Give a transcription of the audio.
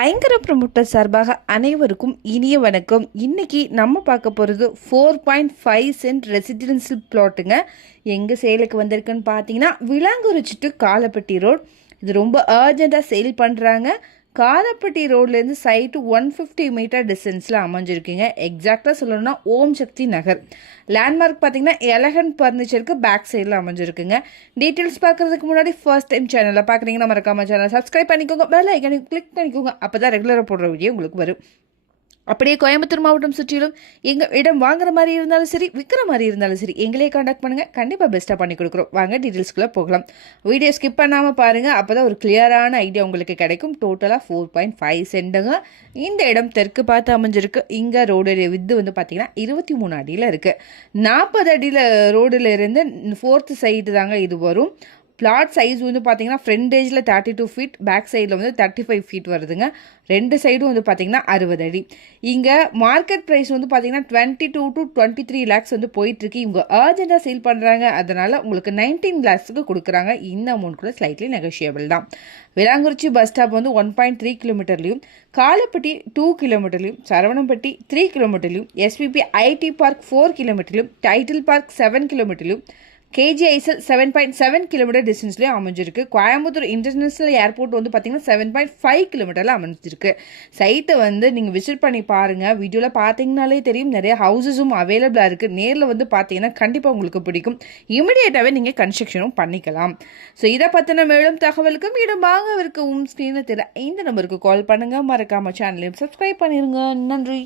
ஐங்கர promoter சார்பாக அனைவருக்கும் இனிய வணக்கம். இன்னைக்கு நம்ம பார்க்க போகிறது four point five cent residential பிளாட்டுங்க எங்கே சேலுக்கு வந்திருக்குன்னு பார்த்தீங்கன்னா விளாங்குறிச்சி டு காலப்பட்டி ரோட். இது ரொம்ப அர்ஜெண்ட்டாக சேல் பண்ணுறாங்க காரப்பட்டி ரோட்லேருந்து சைட்டு ஒன் ஃபிஃப்டி மீட்டர் டிஸ்டன்ஸில் அமைஞ்சிருக்குங்க. எக்ஸாக்டாக சொல்லணும்னா ஓம் சக்தி நகர். லேண்ட்மார்க் பார்த்தீங்கன்னா எலகன் பர்னிச்சருக்கு பேக் சைடில் அமைஞ்சிருக்குங்க. டீட்டெயில்ஸ் பார்க்குறதுக்கு முன்னாடி ஃபர்ஸ்ட் டைம் சேனலில் பார்க்குறீங்கன்னா மறக்காமல் சேனல் சப்ஸ்கிரைப் பண்ணிக்கோங்க. பெல் ஐக்கனை கிளிக் பண்ணிக்கோங்க. அப்போ தான் ரெகுலராக போடுற வீடியோ உங்களுக்கு வரும். அப்படியே கோயம்புத்தூர் மாவட்டம் சுற்றிலும் எங்கள் இடம் வாங்குற மாதிரி இருந்தாலும் சரி விற்கிற மாதிரி இருந்தாலும் சரி எங்களே காண்டாக்ட் பண்ணுங்கள் கண்டிப்பாக பெஸ்ட்டாக பண்ணி கொடுக்குறோம். வாங்க டீட்டெயில்ஸ்குள்ளே போகலாம். வீடியோ ஸ்கிப் பண்ணாமல் பாருங்கள் அப்போ தான் ஒரு கிளியரான ஐடியா உங்களுக்கு கிடைக்கும். டோட்டலாக ஃபோர் பாயிண்ட் ஃபைவ் சென்டுங்க. இந்த இடம் தெற்கு பார்த்து அமைஞ்சிருக்கு. இங்கே ரோடு வித்து வந்து பார்த்தீங்கன்னா இருபத்தி மூணு அடியில் இருக்குது நாற்பது அடியில் ரோடில் இருந்து ஃபோர்த்து சைடு தாங்க இது வரும். பிளாட் சைஸ் வந்து பார்த்தீங்கன்னா ஃப்ரண்டேஜில் தேர்ட்டி டூ ஃபீட் பேக் சைடில் வந்து தேர்ட்டி ஃபைவ் ஃபீட் வருதுங்க. ரெண்டு சைடும் வந்து பார்த்தீங்கன்னா அறுபது அடி. இங்கே மார்க்கெட் ப்ரைஸ் வந்து பார்த்தீங்கன்னா twenty two to twenty three lakhs வந்து போயிட்டுருக்கு. இவங்க அர்ஜென்ட்டாக சேல் பண்ணுறாங்க அதனால் உங்களுக்கு நைன்டீன் லேக்ஸுக்கு கொடுக்குறாங்க. இந்த அமௌண்ட் கூட ஸ்லைட்லி நெகோஷியபிள் தான். விலாங்குறிச்சி பஸ் ஸ்டாப் வந்து ஒன் பாயிண்ட் த்ரீ கிலோமீட்டர்லையும் காலப்பட்டி டூ கிலோமீட்டர்லையும் சரவணம்பட்டி த்ரீ கிலோமீட்டர்லையும் எஸ்பிபி ஐடி பார்க் ஃபோர் கிலோமீட்டர்லையும் title park seven கிலோமீட்டர்லையும் KGISL seven point seven kilometre டிஸ்டன்ஸ்லேயும் அமைஞ்சிருக்கு. கோயம்புத்தூர் இன்டர்நேஷனல் ஏர்போர்ட் வந்து பார்த்தீங்கன்னா செவன் பாயிண்ட் ஃபைவ் கிலோமீட்டரில் அமைஞ்சிருக்கு. சைட்டை வந்து நீங்கள் விசிட் பண்ணி பாருங்கள் வீடியோவில் பார்த்தீங்கனாலே தெரியும். நிறைய ஹவுசஸும் அவைலபிளாக இருக்குது நேரில் வந்து பார்த்தீங்கன்னா கண்டிப்பாக உங்களுக்கு பிடிக்கும். இமிடியேட்டாகவே நீங்கள் கன்ஸ்ட்ரக்ஷனும் பண்ணிக்கலாம். ஸோ இதை பற்றின மேலும் தகவலுக்கும் இடம் வாங்கவிருக்கும் ஸ்க்ரீனில் தெரியல இந்த நம்பருக்கு கால் பண்ணுங்கள் மறக்காமல் சேனலையும் சப்ஸ்கிரைப் பண்ணிடுங்க நன்றி.